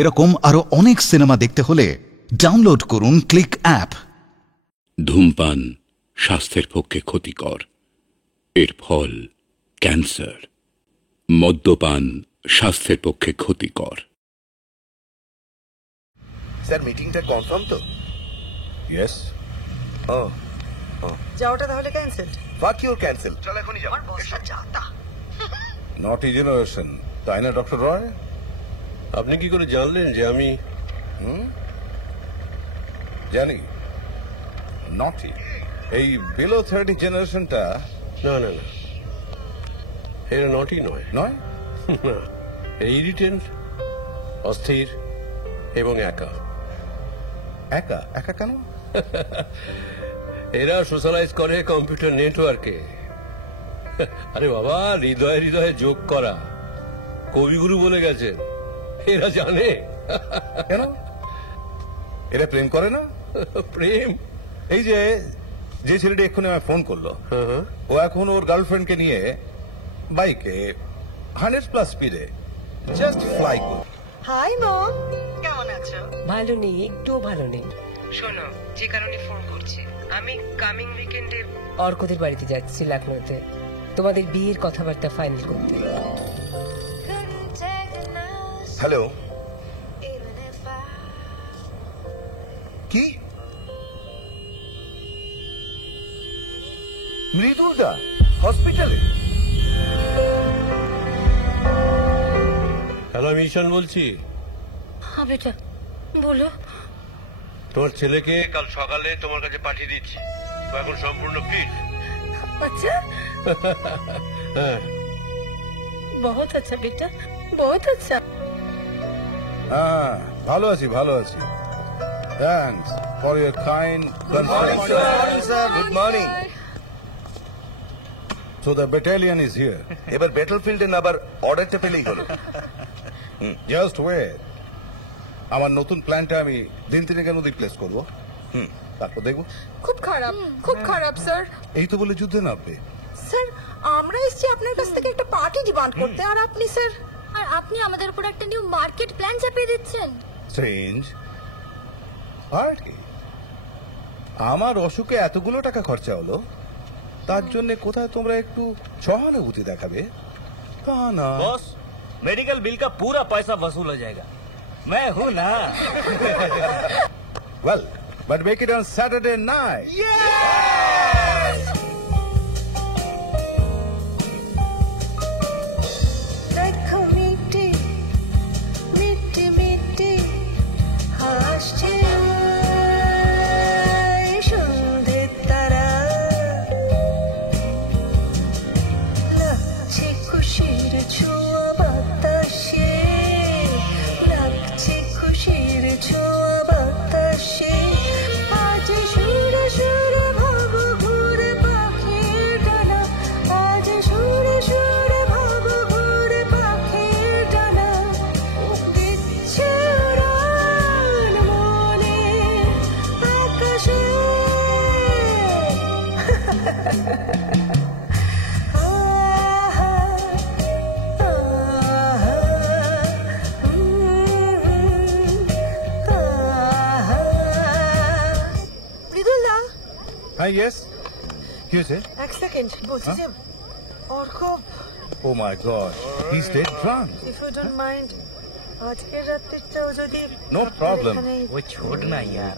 এরকম আরো অনেক সিনেমা দেখতে হলে ডাউনলোড করুন ক্লিক অ্যাপ। ধূমপান স্বাস্থ্যের পক্ষে ক্ষতিকর, এর ফল ক্যান্সার। মদ্যপান স্বাস্থ্যের পক্ষে ক্ষতিকর। স্যার মিটিংটা কনফার্ম তো? ইয়েস। যাওয়াটা তাহলে ক্যান্সেল? ফাক ইউর ক্যান্সেল। চল এখনই যাও। নটি জেনারেশন, তাই না ডক্টর রয়? আপনি কি করে জানলেন যে আমি? জানি নটি, এই বিলো 30 জেনারেশনটা। না না না, এরা নটি নয়। নয়? ইরিটেন্ট, অস্থির এবং একা। একা? একা কেন? এরা সোশ্যালাইজ করে কম্পিউটার নেটওয়ার্কে। আরে বাবা, হৃদয়ে হৃদয়ে যোগ করা কবিগুরু বলে গেছেন। এরা জানে। কেন? এরা প্রেম করে না? প্রেম? এই যে যে ছেলেটি এক্ষুনি আমায় ফোন করলো, ও এখন ওর গার্লফ্রেন্ডকে নিয়ে বাইকে 100+ স্পিডে জাস্ট ফ্লাই করে। হাই মম, কেমন আছো? ভালো নেই, একটুও ভালো নেই। শোনো, যে কারণে ফোন করছি, আমি কামিং উইকেন্ডে অর্কদের বাড়িতে যাচ্ছি লখনৌতে, তোমাদের বিয়ের কথাবার্তা ফাইনাল করতে। হ্যালো, কি মৃদুলদা হসপিটালে? হ্যালো, আমি ঈশান বলছি। হ্যাঁ বেটা, বলো। তোমার ছেলেকে কাল সকালে তোমার কাছে পাঠিয়ে দিচ্ছি। তো এখন সম্পূর্ণ ফিট। আচ্ছা, হ্যাঁ, বহুত আচ্ছা বেটা, বহুত আচ্ছা। হ্যাঁ, ভালো আছি, ভালো আছি। Thanks for your kind morning sir. Good morning. So the battalion is here. এবার ব্যাটলফিল্ডে নাবার অর্ডারটা পেলেই হলো। জাস্ট ওয়েট, আমার নতুন প্ল্যানটা আমি দিন তিনেকের মধ্যে প্লেস করবো। তারপর দেখবো। খুব খারাপ, খুব খারাপ স্যার। এই তো বলে যুদ্ধে নামবে। স্যার, আমরা এসেছি আপনার কাছ থেকে একটা পার্টি ডিমান্ড করতে, আর আপনি স্যার, আর আপনি আমাদের উপর একটা নিউ মার্কেট প্ল্যান চাপিয়ে দিচ্ছেন। স্ট্রেঞ্জ। আর কি, আমার অসুখে এতগুলো টাকা খরচা হলো, তার জন্য কোথায় তোমরা একটু সহানুভূতি দেখাবে? তা না। बॉस, मेडिकल बिल का पूरा पैसा वसूल हो जाएगा, मैं हूँ ना। Well, but make it on Saturday night. দেখো মিটি মিটি মিটি হাসছে সন্ধ্যের তারা, লাগছে খুশির ছোঁয়া বাতাসে, লাগছে খুশির ছোঁয়া বাতাসে। আজ সুরে সুরে ভাবো ঘুরে পাখির ডানা, আজ সুরে সুরে ভাবো ঘুরে পাখির ডানা, দিচ্ছে উড়ান মনে আকাশে। মৃদুলদা, Hi, yes. কি হয়েছে? এক সেকেন্ড, বলছি যে Arko, Oh my God, he's dead drunk. If you don't mind, আজকের রাত্রিটাও যদি No problem. वो छोड़ना यार।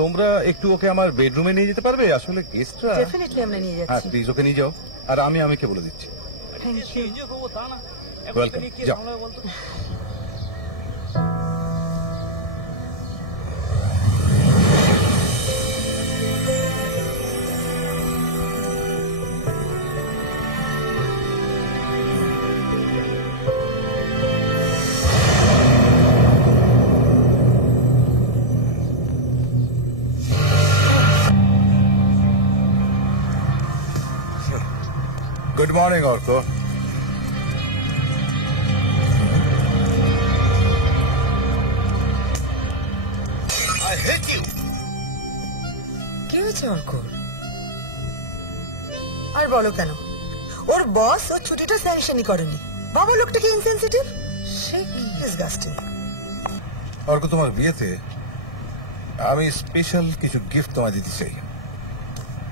তোমরা একটু ওকে আমার বেডরুমে নিয়ে যেতে পারবে? আসলে গেস্টরা। ডেফিনেটলি আমরা নিয়ে হ্যাঁ, যাচ্ছি। প্লিজ ওকে নিয়ে যাও, আর আমি আমাকে বলে দিচ্ছি। Thank you. ওয়েলকাম, যাও। Good morning Arko. কি হয়েছে অর্ক? আর বলো কেন? ওর বস ও ছুটিটা স্যাংশনই করেনি। বাবা লোকটা কি ইনসেনসিটিভ? সে কি ডিসগাস্টিং। অর্ক, তোমার বিয়েতে আমি স্পেশাল কিছু গিফট তোমায় দিতে চাই।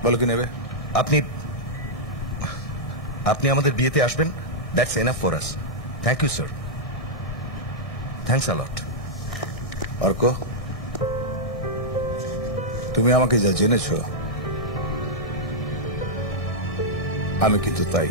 বলো কি নেবে? আপনি আপনি আমাদের বিয়েতে আসবেন, that's enough for us. Thank you sir, thanks a lot. Arka, তুমি আমাকে যা জেনেছো আমি কিন্তু তাই।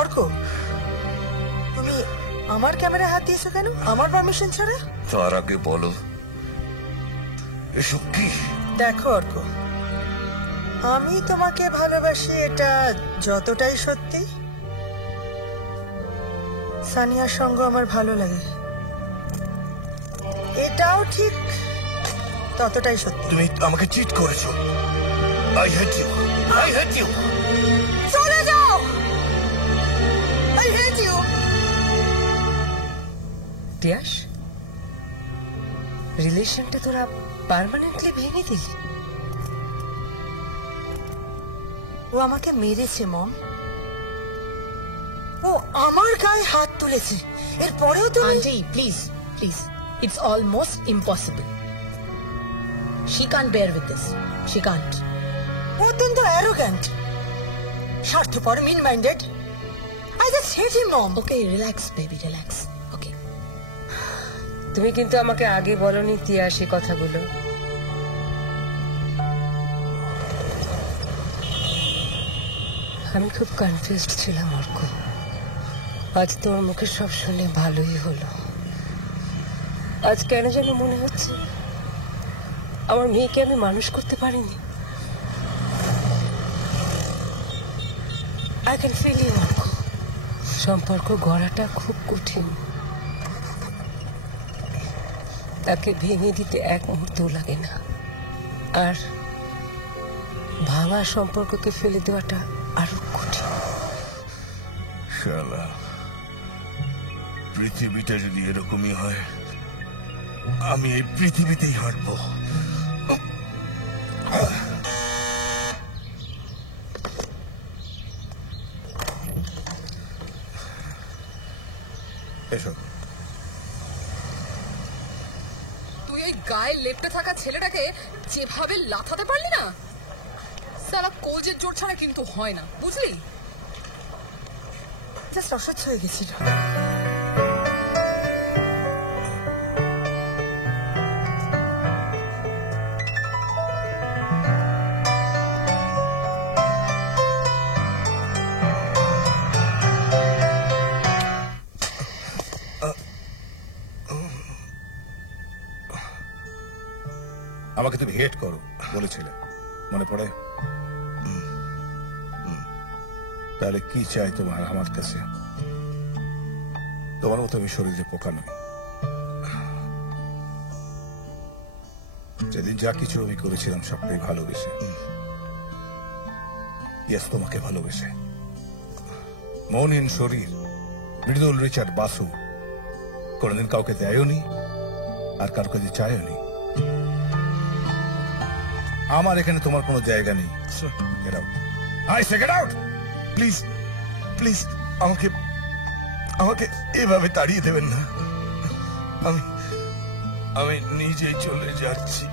অর্ক, তুমি আমার ক্যামেরায় হাত দিয়েছো কেন আমার পারমিশন ছাড়া? তার আগে বলো এসব কি? দেখো অর্ক, আমি তোমাকে ভালোবাসি এটা যতটাই সত্যি, সানিয়ার সঙ্গ আমার ভালো লাগে এটাও ঠিক ততটাই সত্যি। তুমি আমাকে চিট করেছো। I hate you, I hate you. চলে যাও, আই হেট ইউ। তিয়াস, রিলেশনটা তোরা পার্মানেন্টলি ভেঙে দিলি? ও আমাকে মেরেছে মম, ও আমার গায়ে হাত তুলেছে, এরপরেও তুমি? Aunty please please, it's almost impossible. She can't bear with this. She can't. অত্যন্ত অ্যারোগ্যান্ট, স্বার্থপর, মিন minded. I just hate him, mom. Okay, relax baby, relax. Okay. তুমি কিন্তু আমাকে আগে বলনি তিয়াস এই কথাগুলো। আমি খুব কনফিউজড ছিলাম অর্ক। আজ তোর মুখে সব শুনে ভালোই হলো। আজ কেন যেন মনে হচ্ছে আমার মেয়েকে আমি মানুষ করতে পারিনি। I can feel you, Arka. সম্পর্ক গড়াটা খুব কঠিন, তাকে ভেঙে দিতে এক মুহূর্তও লাগে না, আর ভাঙা সম্পর্ককে ফেলে দেওয়াটা আরো কঠিন। শালা, পৃথিবীটা যদি এরকমই হয় আমি এই পৃথিবীতেই হাঁটবো। এসো। তুই এই গায়ে লেপ্টে থাকা ছেলেটাকে যেভাবে লাথাতে পারলি না, সালা কোজের জোর ছাড়া কিন্তু হয় না, বুঝলি? জাস্ট অসহ্য হয়ে গেছিল। আমাকে তুমি হেট করো বলেছিলে, মনে পড়ে? তাহলে কি চাই তোমার আমার কাছে? তোমার মতো আমি শরীরে পোকা নই। যেদিন যা কিছু আমি করেছিলাম সবটাই ভালোবেসে। ইয়েস, তোমাকে ভালোবেসে। মৌনহীন শরীর, মৃদুল রিচার্ড বাসু কোনদিন কাউকে দেয়নি আর কারো কাছে চায়নি। আমার এখানে তোমার কোনো জায়গা নেই। Get out, I say get out. Please please আমাকে আমাকে এভাবে তাড়িয়ে দেবেন না। আমি নিজেই চলে যাচ্ছি।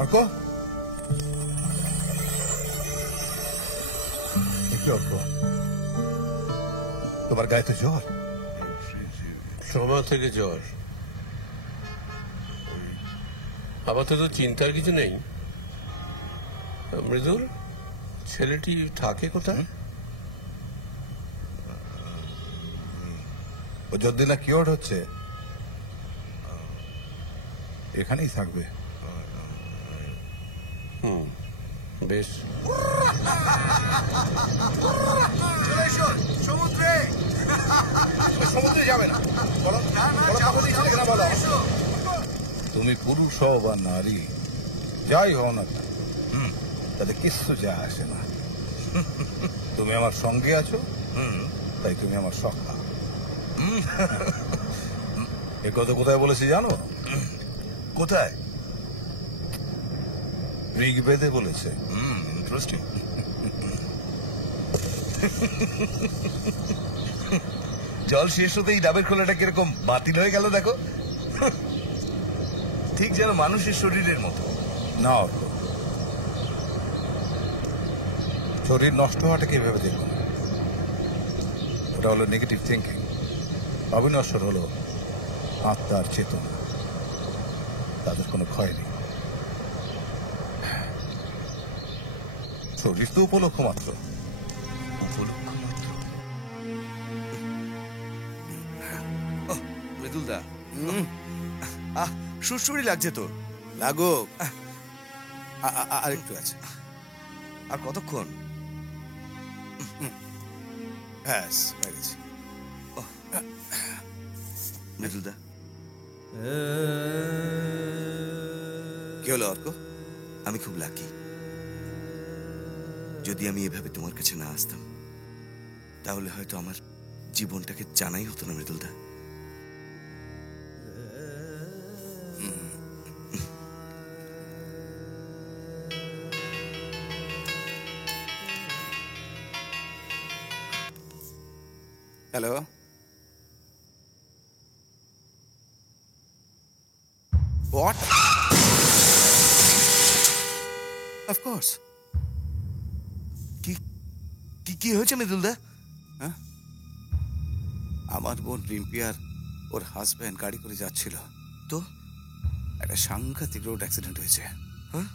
অর্ক, অর্ক, তোমার গায়ে তো জ্বর। সবার থেকে জ্বর। আপাতত চিন্তার কিছু নেই। মৃদুল, ছেলেটি থাকে কোথায়? ও যদি না কিওর হচ্ছে এখানেই থাকবে। বেশ। সমুদ্রে সমুদ্রে যাবে না? বলো, তুমি পুরুষ হও বা নারী, যাই হও না কেন, তাতে কিচ্ছু যায় আসে না। তুমি আমার সঙ্গে আছো, তাই তুমি আমার সখা। এ কথা কোথায় বলেছি জানো? কোথায়? ঋগ্বেদে বলেছে। ইন্টারেস্টিং। জল শেষ হতেই ডাবের খোলাটা কিরকম বাতিল হয়ে গেল দেখো। ঠিক যেন মানুষের শরীরের মতো। না, শরীর নষ্ট হওয়াটা কি ভেবে দেখুন, ওটা হলো নেগেটিভ থিঙ্কিং। অবিনশ্বর হলো আত্মার চেতনা, তাদের কোনো ক্ষয় নেই। শরীর তো উপলক্ষ মাত্র। মৃদুলদা, সুরসুরি লাগছে তো। লাগো, আর একটু আছে। আর কতক্ষণ? ব্যাস হয়ে গেছে। মৃদুলদা, কি হলো অর্ক? আমি খুব লাকি। যদি আমি এভাবে তোমার কাছে না আসতাম, তাহলে হয়তো আমার জীবনটাকে জানাই হতো না মৃদুলদা। Hello, what? অফকোর্স। কি হয়েছে মৃদুলদা? হ্যাঁ, আমার বোন রিম্পি আর ওর হাজব্যান্ড গাড়ি করে যাচ্ছিল, তো একটা সাংঘাতিক রোড অ্যাক্সিডেন্ট হয়েছে। হ্যাঁ,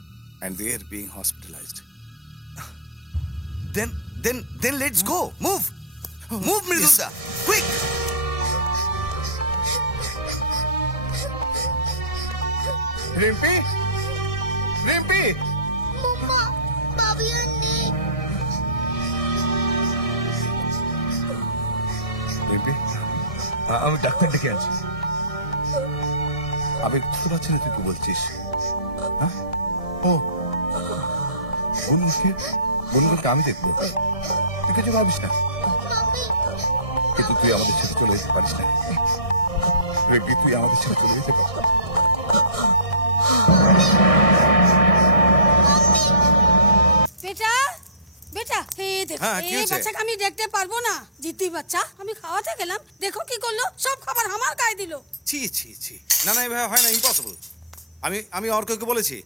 and they are being hospitalized. Then let's go. Move মৃদুলদা, quick. Rimpi, Rimpi, মাম্মা, বাবি আর নেই। রিম্পি, আমি ডাক্তার ডেকে আছি। আমি বুঝতে পারছি না তুই কি বলছিস। হ্যাঁ, ও গুনগুনকে আমি দেখবো, তুই কিছু ভাবিস না। কিন্তু তুই আমাদের সাথে চলে যেতে পারিস না রিম্পি, তুই আমাদের সাথে চলে যেতে পারিস না। বেটা, বেটা, এই দেখো, এই বাচ্চাকে আমি দেখতে পারবো না। জিদ্দি বাচ্চা, আমি খাওয়াতে গেলাম, দেখো কি করলো, সব খাবার আমার গায়ে দিল। ছি ছি ছি, না না, এভাবে হয় না, ইম্পসিবল। আমি অর্ককে বলেছি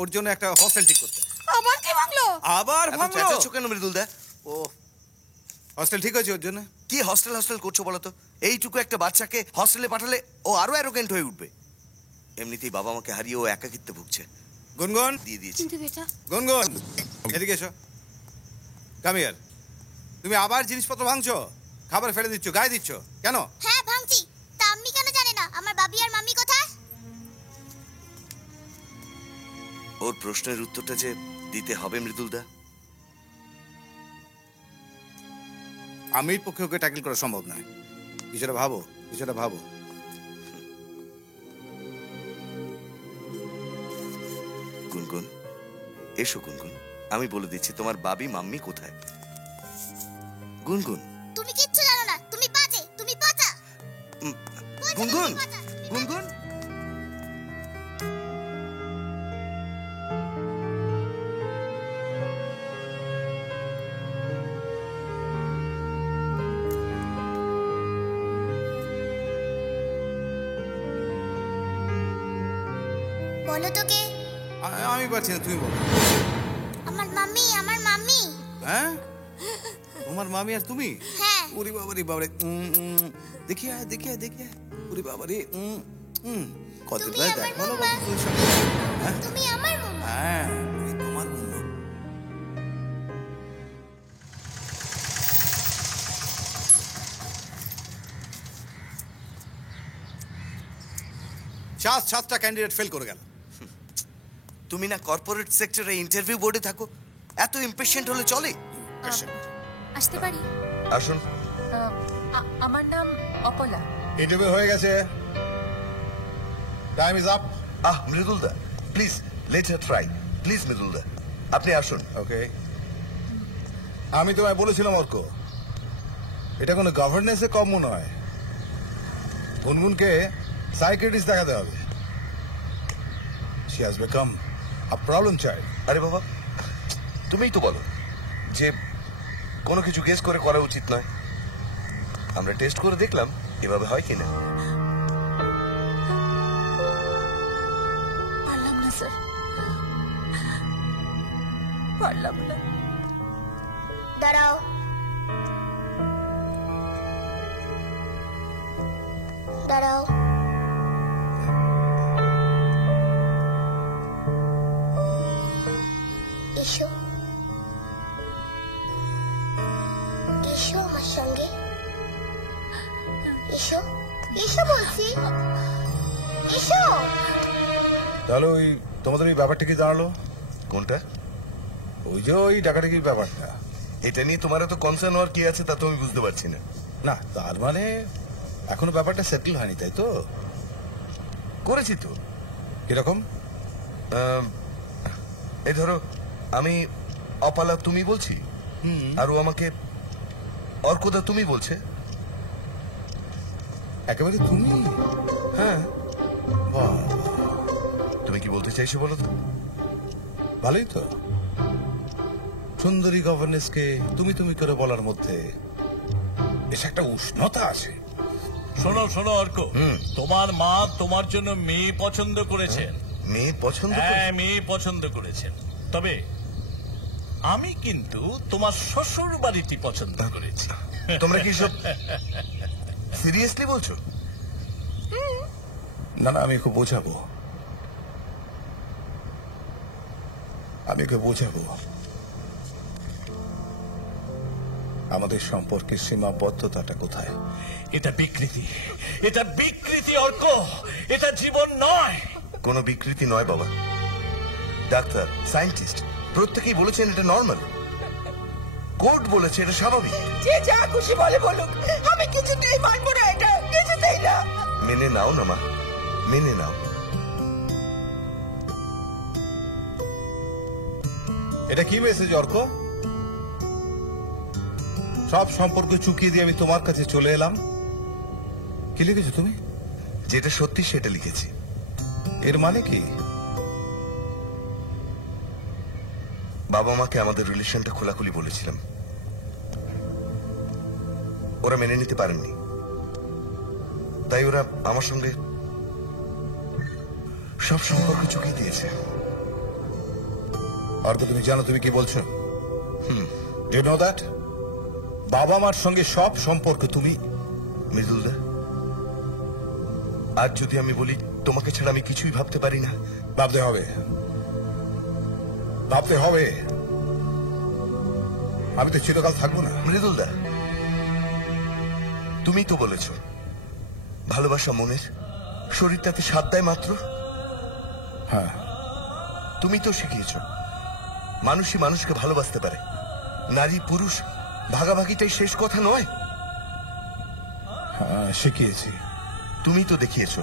ওর জন্য একটা হস্টেল ঠিক করতে। আবার কি ভাঙলো? আবার ভাঙলো কেন মৃদুলদা? ও হস্টেল ঠিক হয়েছে ওর জন্য। কি হস্টেল করছো বলো তো? এইটুকু একটা বাচ্চাকে হস্টেলে পাঠালে ও আরো অ্যারোগেন্ট হয়ে উঠবে। এমনিতেই বাবা মাকে হারিয়ে ও একাকিত্বে ভুগছে। গুনগুন দিয়ে দিয়েছি। কিন্তু বেটা, গুনগুন এদিকে এসো। Come here. তুমি আবার জিনিসপত্র ভাঙছো, খাবার ফেলে দিচ্ছ, গায়ে দিচ্ছ কেন? হ্যাঁ ভাঙছি, তা আম্মি কেন জানে না আমার বাবি আর মাম্মি কোথায়? ওর প্রশ্নের উত্তরটা যে দিতে হবে মৃদুলদা। আমির পক্ষে ওকে ট্যাকল করা সম্ভব নয়। কিছুটা ভাবো। গুনগুন, এসো গুনগুন, আমি বলে দিচ্ছি তোমার বাবি মাম্মি কোথায়। গুনগুন, তুমি কিচ্ছু জানো না, তুমি বাজে, তুমি পচা। গুনগুন, গুনগুন, বলো তো কে? আমি পারছি না, তুমি বলো। আমার মাম্মি। হ্যাঁ, তোমার মামি আর তুমি? হ্যাঁ। ওরে বাবারে, দেখি আয়। ওরে বাবারে, কতটা দেখো না তুমি আমার মাম্মা। হ্যাঁ, তোমার মাম্মা। সাতটা ক্যান্ডিডেট ফেল করে গেল। তুমি না কর্পোরেট সেক্টরে ইন্টারভিউ বোর্ডে থাকো, এত ইমপেশেন্ট হলে চলে? আসতে পারি? আসুন। আমার নাম অপলা। ইন্টারভিউ হয়ে গেছে, টাইম ইজ আপ। মৃদুলদা please let's her try please মৃদুলদা, আপনি আসুন। ওকে, আমি তোমায় বলেছিলাম অর্ক, এটা কোনো গভর্নেন্সে কম নয়। গুনগুনকে সাইকিয়াট্রিস্ট দেখাতে হবে। She has become a problem child. আরে বাবা, তুমিই তো বলো যে কোনো কিছু গেস করে করা উচিত নয়। আমরা টেস্ট করে দেখলাম এভাবে হয় কিনা। পারলাম না স্যার, পারলাম না। দাঁড়াও, দাঁড়াও। এসো, এসো আমার সঙ্গে, এসো, এসো বলছি, এসো। তাহলে ওই তোমাদের ওই ব্যাপারটা কি দাঁড়ালো? কোনটা? ওই যে ওই ডাকাডাকির ব্যাপারটা। এটা নিয়ে তোমার এত কনসার্ন হওয়ার কি আছে তা তো আমি বুঝতে পারছি না। না, তার মানে এখনো ব্যাপারটা সেটেল হয়নি, তাই তো? করেছি তো। কিরকম? এই ধরো, আমি অপালা তুমি বলছি, আর ও আমাকে অর্কদা তুমি বলছে। একেবারে তুমি? হ্যাঁ। বাহ, তুমি কি বলতে চাইছো বলো তো? ভালোই তো। সুন্দরী গভর্নেন্সকে তুমি তুমি করে বলার মধ্যে বেশ একটা উষ্ণতা আছে। শোনো শোনো অর্ক, তোমার মা তোমার জন্য মেয়ে পছন্দ করেছেন। মেয়ে পছন্দ? হ্যাঁ, মেয়ে পছন্দ করেছেন। তবে আমি কিন্তু তোমার শ্বশুর বাড়িটি পছন্দ করেছি। তোমরা কি সব সিরিয়াসলি বলছো? না না, আমি ওকে বোঝাবো, আমি ওকে বোঝাবো আমাদের সম্পর্কের সীমাবদ্ধতাটা কোথায়। এটা বিকৃতি, এটা বিকৃতি অর্ক, এটা জীবন নয়। কোনো বিকৃতি নয় বাবা। ডাক্তার, সায়েন্টিস্ট প্রত্যেকেই বলেছেন এটা নর্মাল। কোর্ট বলেছে এটা স্বাভাবিক। যে যা খুশি বলে বলুক, আমি কিছুতেই মানবো না, এটা কিছুতেই না। মেনে নাও না মা, মেনে নাও। এটা কি মেসেজ অর্ক? সব সম্পর্ক চুকিয়ে দিয়ে আমি তোমার কাছে চলে এলাম। কি লিখেছো তুমি? যেটা সত্যি সেটা লিখেছি। এর মানে কি? বাবা মাকে আমাদের রিলেশনটা খোলাখুলি বলেছিলাম, ওরা মেনে নিতে পারেননি, তাই ওরা আমার সঙ্গে সব সম্পর্ক চুকিয়ে দিয়েছে। অর্ক, তুমি জানো তুমি কি বলছো? ইউ নো দ্যাট বাবা মার সঙ্গে সব সম্পর্ক তুমি। মৃদুলদা, আজ যদি আমি বলি তোমাকে ছাড়া আমি কিছুই ভাবতে পারি না। ভাবতে হবে, ভাবতে হবে। আমি তো চিরকাল থাকবো না। মৃদুলদা, তুমি তো বলেছ ভালোবাসা মনের, শরীরটাতে স্বাদ দেয় মাত্র। হ্যাঁ, তুমি তো শিখিয়েছ মানুষই মানুষকে ভালোবাসতে পারে, নারী পুরুষ ভাগাভাগিটাই শেষ কথা নয়। হ্যাঁ, শিখিয়েছি। তুমি তো দেখিয়েছ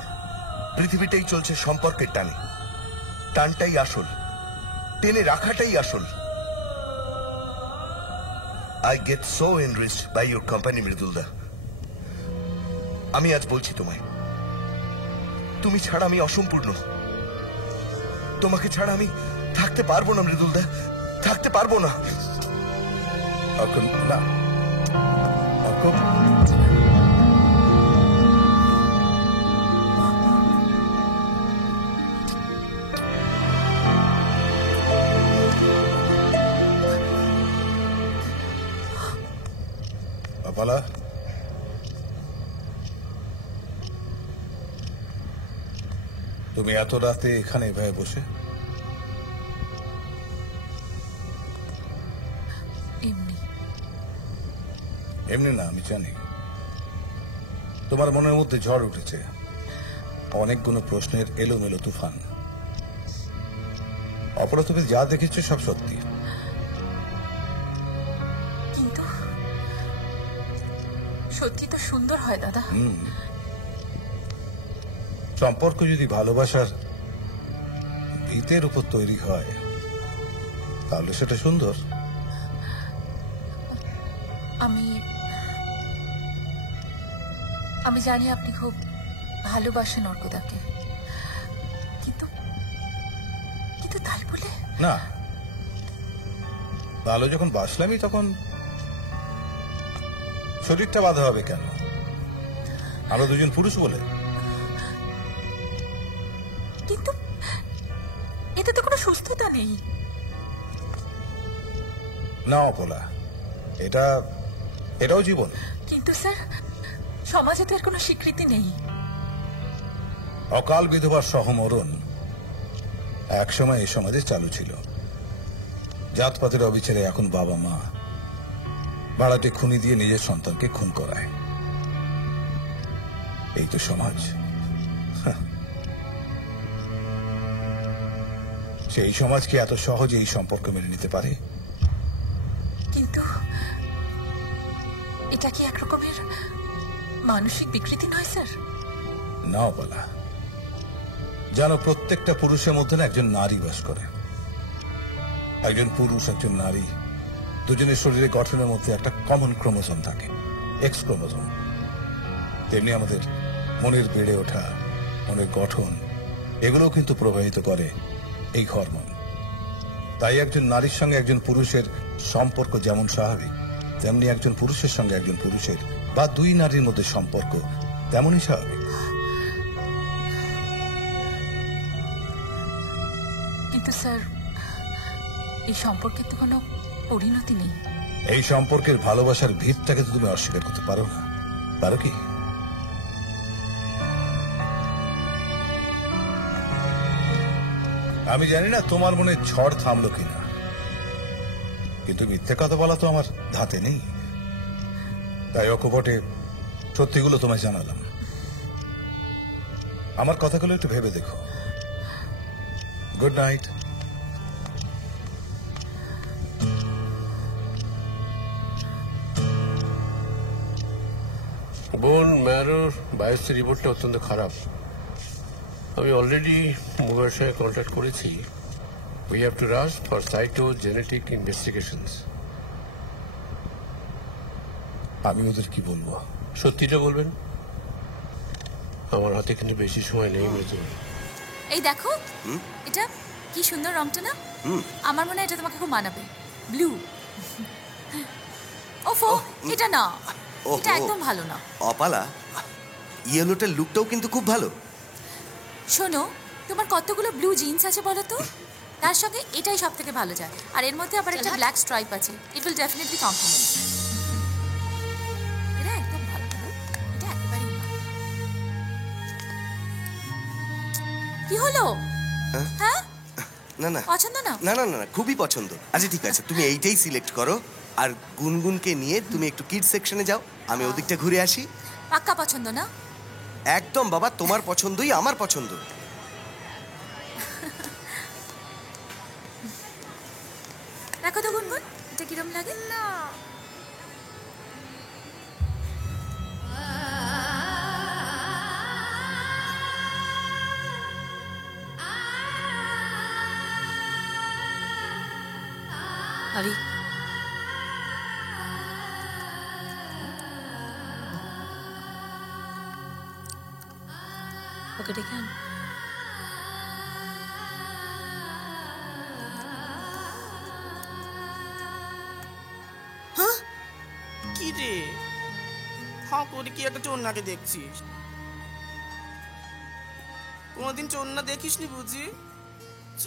পৃথিবীটাই চলছে সম্পর্কের টানে, টানটাই আসল, টেনে রাখাটাই আসল। I get so enriched by your company, মৃদুলদা। আমি আজ বলছি তোমায়, তুমি ছাড়া আমি অসম্পূর্ণ। তোমাকে ছাড়া আমি থাকতে পারবো না মৃদুলদা, থাকতে পারবো না। না অর্ক, বালা, তুমি এত রাতে এখানে এভাবে বসে? এমনি না, আমি জানি তোমার মনের মধ্যে ঝড় উঠেছে, অনেকগুলো প্রশ্নের এলোমেলো তুফান। অপরা তুমি যা দেখেছো সব সত্যি, কিন্তু সত্যি তো সুন্দর হয় দাদা। সম্পর্ক যদি ভালোবাসার ভিতের উপর তৈরি হয় তাহলে সেটা সুন্দর। আমি জানি আপনি খুব ভালোবাসেন অর্কদাকে, কিন্তু কিন্তু তাই বলে না, ভালো যখন বাসলামই তখন শরীরটা বাধা হবে কেন? আমরা দুজন পুরুষ বলে। কিন্তু এতে তো কোনো সুস্থতা নেই। না অপলা, এটাও জীবন। কিন্তু স্যার, সমাজে তো এর কোনো স্বীকৃতি নেই। অকাল বিধবার সহমরণ একসময় এই সমাজে চালু ছিল। জাতপাতের অবিচারে এখন বাবা মা ভাড়াটে খুনি দিয়ে নিজের সন্তানকে খুন করায়। এই তো সমাজ। সেই সমাজ কি এত সহজে এই সম্পর্ক মেনে নিতে পারে? কিন্তু এটা কি একরকমের মানসিক বিকৃতি নয় স্যার? না বলা, জানো প্রত্যেকটা পুরুষের মধ্যে না একজন নারী বাস করে। একজন পুরুষ, একজন নারী, দুজনের শরীরে গঠনের মধ্যে একটা কমন ক্রোমোজোম থাকে, এক্স ক্রোমোজোম। তেমনি আমাদের মনের বেড়ে ওঠা, মনের গঠন, এগুলোও কিন্তু প্রভাবিত করে এই হরমোন। তাই একজন নারীর সঙ্গে একজন পুরুষের সম্পর্ক যেমন স্বাভাবিক, তেমনি একজন পুরুষের সঙ্গে একজন পুরুষের বা দুই নারীর মধ্যে সম্পর্ক তেমনই স্বাভাবিক। কিন্তু স্যার, এই সম্পর্কের তো কোনো পরিণতি নেই। এই সম্পর্কের ভালোবাসার ভিতটাকে তো তুমি অস্বীকার করতে পারো না, পারো কি? আমি জানি না তোমার মনে ঝড় থামলো কিনা, কিন্তু মিথ্যে কথা বলা তো আমার ধাতে নেই। তাই অকপটে সত্যিগুলো তোমায় জানালাম। আমার কথাগুলো একটু ভেবে দেখো। Good night. বোন ম্যারোর বায়োপসি রিপোর্টটা অত্যন্ত খারাপ। আমি অলরেডি মোবাইলের সঙ্গে কন্ট্যাক্ট করেছি। We have to rush for cytogenetic investigations. আমি ওদের কি বলবো? সত্যিটা বলবেন। আমার হাতে এখানে বেশি সময় নেই মেজো। এই দেখো, এটা কি সুন্দর রংটা না? আমার মনে হয় এটা তোমাকে খুব মানাবে। ব্লু। ওফো, এটা না, এটা একদম ভালো না। অপালা, ইয়েলোটার লুকটাও কিন্তু খুব ভালো। শোনো, তোমার কতগুলো ব্লু জিন্স আছে বলো তো? তার সঙ্গে এটাই সব থেকে ভালো যায়। আর এর মধ্যে আবার একটা ব্ল্যাক স্ট্রাইপ আছে। It will definitely compliment. এটা একদম ভালো না, এটা একেবারেই না। কি হলো? হ্যাঁ, না না পছন্দ না? না না না, খুবই পছন্দ। আচ্ছা ঠিক আছে, তুমি এইটাই সিলেক্ট করো। আর গুনগুনকে নিয়ে তুমি একটু কিডস সেকশনে যাও, আমি ওদিকটা ঘুরে আসি। পাক্কা পছন্দ না? একদম বাবা, তোমার পছন্দই আমার পছন্দ। দেখো তো গুনগুন, এটা কিরম লাগে? না, আরে ওকে ডেকে আন। কি রে, হাঁ করে কি একটা চন্নাকে দেখছিস? কোনোদিন চন্না দেখিসনি বুঝি? চ,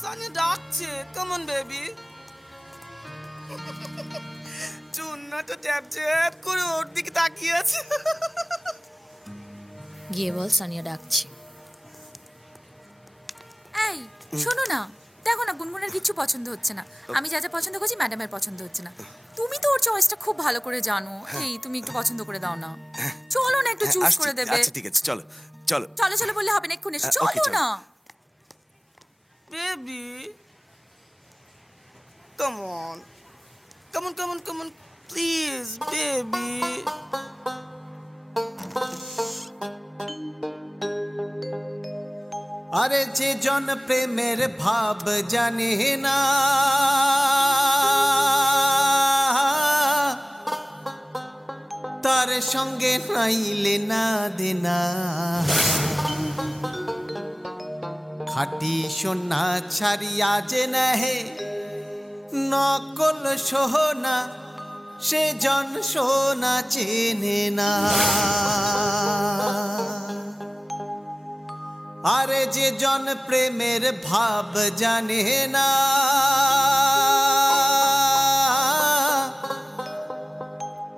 সানি ডাকছে, কেমন বেবি? চন্নাটা ট্যাপ ট্যাপ করে ওর দিকে তাকিয়ে আছে। গিয়ে বল সানিয়া ডাকছে। এই শোনো না, দেখো না গুনগুনের কিছু পছন্দ হচ্ছে না। আমি যা যা পছন্দ করছি ম্যাডামের পছন্দ হচ্ছে না। তুমি তো ওর চয়েসটা খুব ভালো করে জানো। এই তুমি একটু পছন্দ করে দাও না। চলো না, একটু চুজ করে দেবে। আচ্ছা ঠিক আছে, চলো চলো চলো চলো বললে হবে না, এক্ষুনি এসো। চলো না baby, come on, come on, come on, come on, please baby. আরে যে জন প্রেমের ভাব জানে না, তার সঙ্গে নাইলে না দেনা। খাটি সোনা ছাড়িয়া যে নেহে নকল সোনা, সে জন সোনা চেনে না। আরে যে জন প্রেমের ভাব জানে না,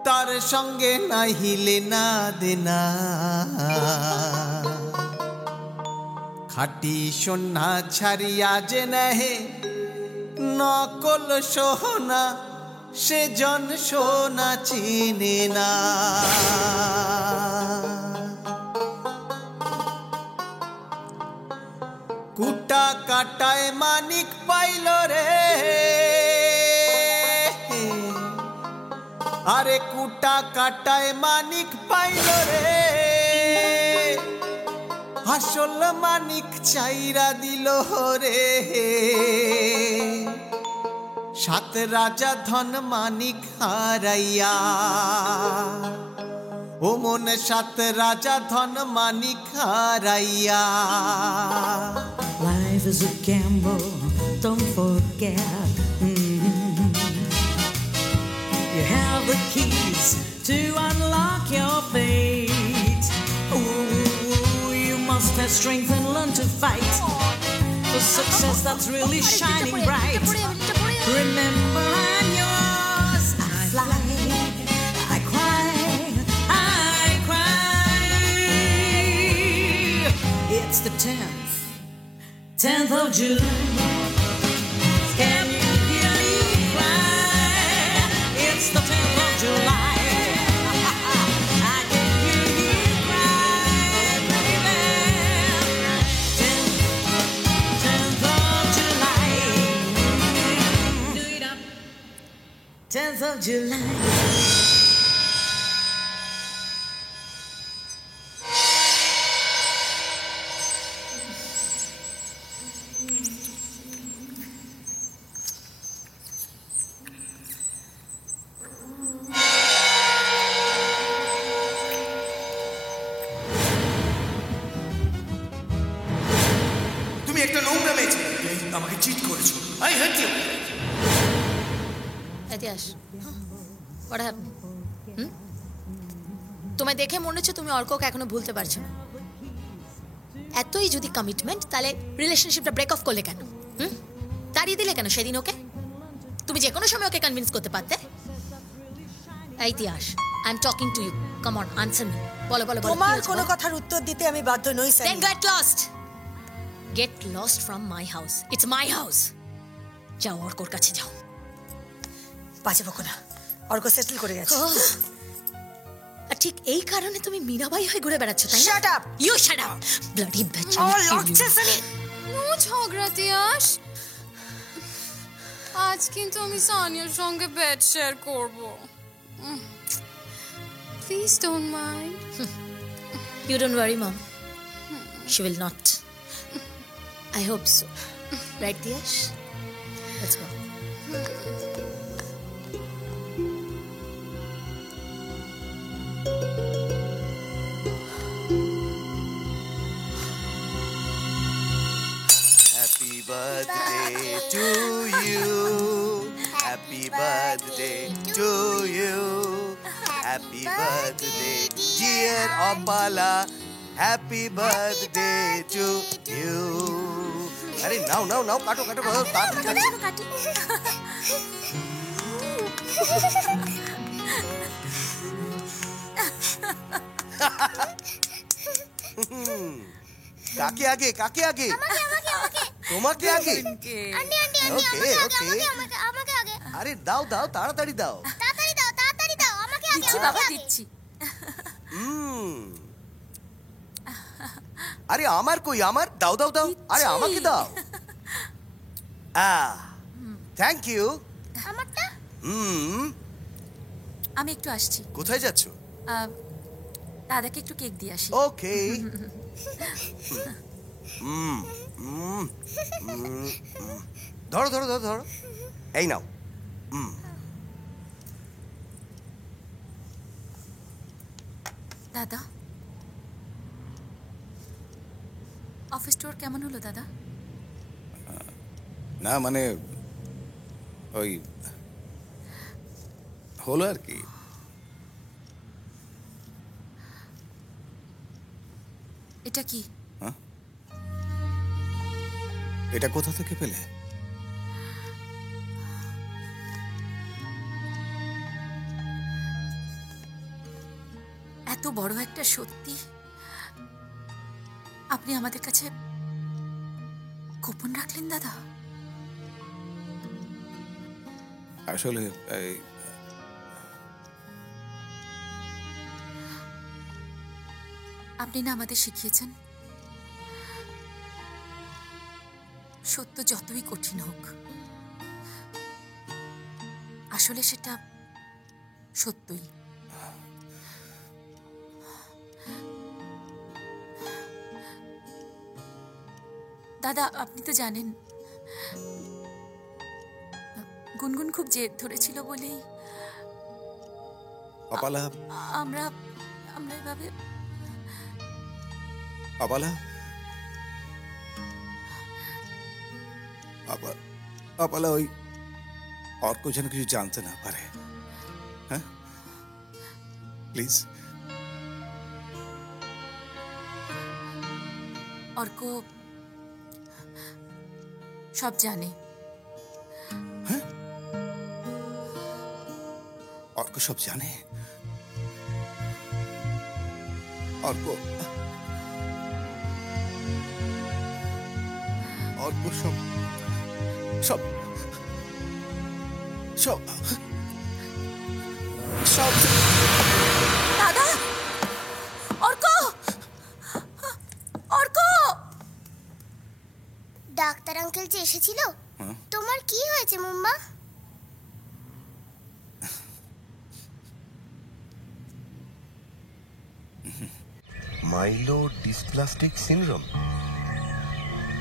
তার সঙ্গে নাহিলে না দেনা। খাটি সোনা ছাড়িয়া যে নেহে নকল সোনা, সে জন সোনা চিনে না। কুটা কাটায় মানিক পাইল রে, আরে কুটা কাটায় মানিক পাইল রে, আসল মানিক চাইরা দিল রে। সাত রাজা ধন মানিক হারাইয়া, ও মন সাত রাজা ধন মানিক হারাইয়া। Life is a gamble, don't forget. You have the keys to unlock your fate. Ooh, you must have strength and learn to fight for success that's really shining bright. Remember, I'm yours. I fly, I cry, I cry. It's the 10th of July. Can you hear me cry? It's the 10th of July. I can hear you cry, baby. 10th of July. 10th of July. তুমি একটা নোংরা মেয়ে ছিলে, তুমি আমাকে cheat করেছো। I hate you. Itihas, what happened? তোমায় দেখে মনে হচ্ছে তুমি অর্ককে এখনো ভুলতে পারছো না। এতই যদি কমিটমেন্ট, তাহলে রিলেশনশিপটা ব্রেক অফ করলে কেন? তাড়িয়ে দিলে কেন সেদিন ওকে? তুমি যে কোনো সময় ওকে কনভিন্স করতে পারতে। Itihas, I am talking to you, come on, answer me. বলো বলো বলো। তোমার কোনো কথার উত্তর দিতে আমি বাধ্য নই sir. Then get lost. Get lost from my house. It's my house. যাও অর্কর কাছে যাও। বাজে বকো না, অর্ক সেটেল করে গেছে। আর ঠিক এই কারণে তুমি মীনাবাই হয়ে ঘুরে বেড়াচ্ছ, তাই না? Shut up! You shut up! Bloody bitch! আমার লাগছে সানি। নো ঝগড়া তিয়াস, আজ কিন্তু আমি সানিয়ার সঙ্গে বেড শেয়ার করব। Please don't mind. You don't worry, Mom. She will not. I hope so. Right, Diyash? Let's go. Happy birthday to you. Happy birthday to you. Happy birthday, dear Opala. Happy birthday to you. अरे now now now काटो काटो काटो। কাকে আগে কাকে আগে? তোমাকে আগে? ওকে ওকে। আরে দাও দাও তাড়াতাড়ি দাও। দিচ্ছি বাবা, দিচ্ছি। আরে আমার কই? আমার দাও দাও দাও। আরে আমাকে দাও। Thank you. আমারটা? আমি একটু আসছি। কোথায় যাচ্ছ? দাদাকে একটু কেক দিয়ে আসি। ওকে। ধরো ধরো ধরো ধরো, এই নাও। দাদা, অফিস টুর কেমন হলো দাদা? না মানে ওই হলো আর কি। এটা কি? এটা কোথা থেকে পেলে? এত বড় একটা সত্যি আপনি আমাদের কাছে গোপন রাখলেন দাদা? আসলে আপনি না আমাদের শিখিয়েছেন, সত্য যতই কঠিন হোক আসলে সেটা সত্যই। দাদা, আপনি তো জানেন গুনগুন খুব জেদ ধরেছিল বলেই অপালা আমরা এভাবে। অপালা, অপালা ওই অর্ক যেন কিছু জানতে না পারে, হ্যাঁ প্লিজ। অর্ক সব জানে। অর্ক সব জানে? অর্ক অর্ক সব সব সব সব দাদা, অর্ক অর্ক। ডাক্তার আঙ্কেল যে এসেছিল, তোমার কি হয়েছে মুম্বা? মাইলোডিসপ্লাস্টিক সিনড্রোম,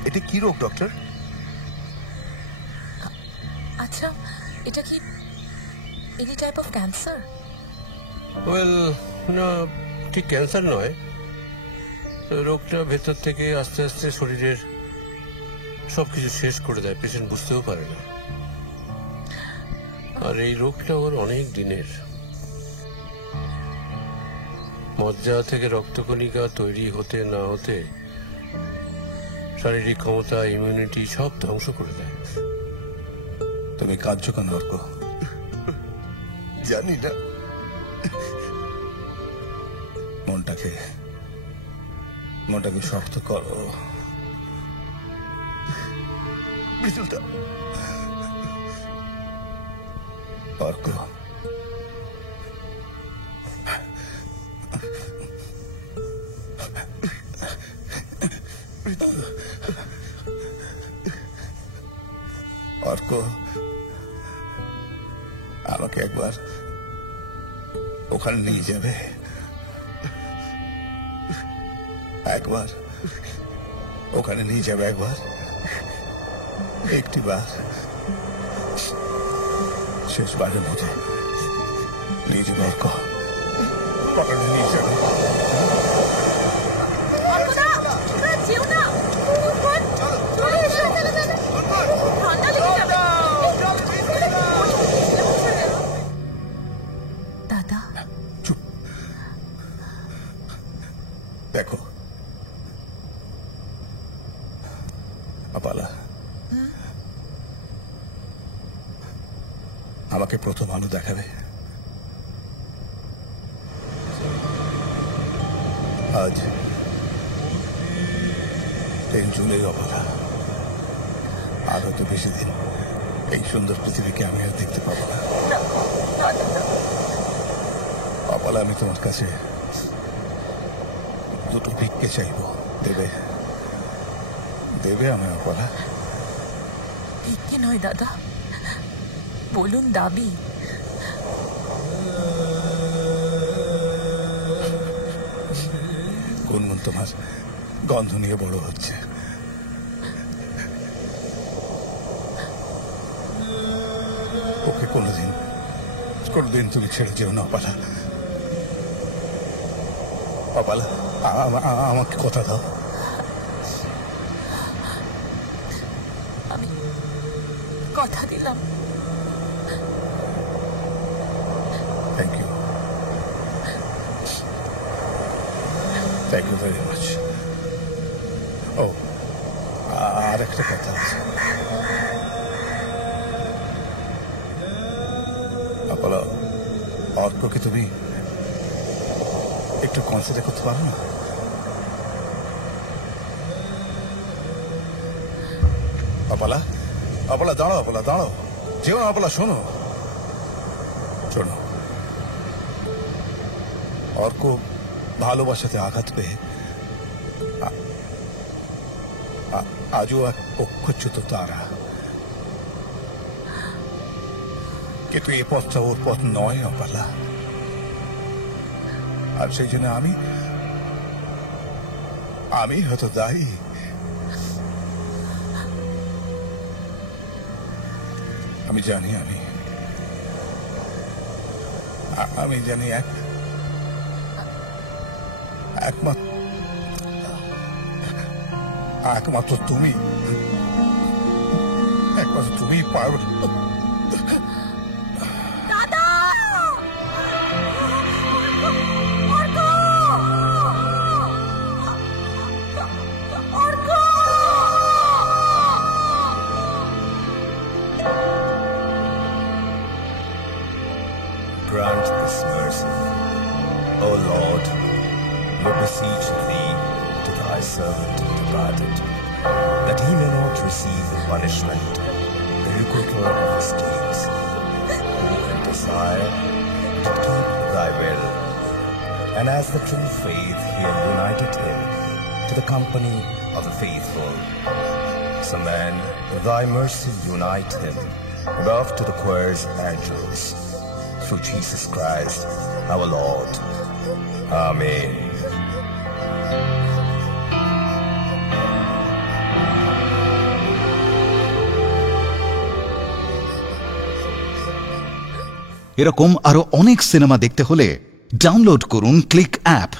এটা কি রোগ ডক্টর? আচ্ছা, এটা কি any type of cancer? Well, না ঠিক ক্যান্সার নয়। রোগটা ভেতর থেকে আস্তে আস্তে শরীরের সবকিছু শেষ করে দেয়, পেশেন্ট বুঝতেও পারে না। আর এই রোগটা ওর অনেক দিনের। মজ্জা থেকে রক্তকণিকা তৈরি হতে না হতে শারীরিক ক্ষমতা, ইমিউনিটি সব ধ্বংস করে দেয়। তুমি কাঁদছো কেন অর্ক? জানি না। মনটাকে শক্ত করো বিজুলদা। অর্ক, অর্ক, আমাকে একবার ওখানে নিয়ে যাবে? একবার ওখানে নিয়ে যাবে? একবার, একটি বার, শেষবারের মতো নিয়ে যাবে অর্ক, ওখানে নিয়ে যাবে। দাদা, চুপ। দেখো আপালা, আমাকে প্রথম আলো দেখাবে? আজ 3 জুনের অপেক্ষা। আর হয়তো বেশি দিন এই সুন্দর পৃথিবীকে আমি আর দেখতে পাবো না। অপালা, আমি তোমার কাছে দুটো ভিক্ষে চাইব, দেবে? দেবে আমায় অপালা? ভিক্ষে নয় দাদা, বলুন দাবি। গুনগুন তোমার গন্ধ নিয়ে বড় হচ্ছে। কোনোদিন তুমি ছেড়ে যেও না অপালা। অপালা, আমাকে কথা দাও। আমি কথা দিলাম। Thank you, thank you very much. ও, আর একটা কথা আছে। অপালা, অর্ককে তুমি একটু কনসিডার করতে পারো না? অপালা, অপালা দাঁড়াও, অপালা দাঁড়াও, যেও না অপালা। শোনো শোনো, অর্ক ভালোবাসাতে আঘাত পেয়ে আজও এক অক্ষচ্যুত তারা, কিন্তু এই পথটা ওর পথ নয় অপালা। আর সেই জন্য আমি হয়তো দায়ী। আমি জানি, আমি জানি একমাত্র তুমি পারবে। Grant this mercy, O Lord, we beseech thee to thy servant departed, that he may not receive the punishment, the requital of his deeds, who in desire to keep thy will, and as the true faith here united him to the company of the faithful, so man, thy mercy unite him above to the choirs of angels, through Jesus Christ, our Lord. Amen. এরকম আরো অনেক cinema দেখতে হলে download করুন click app.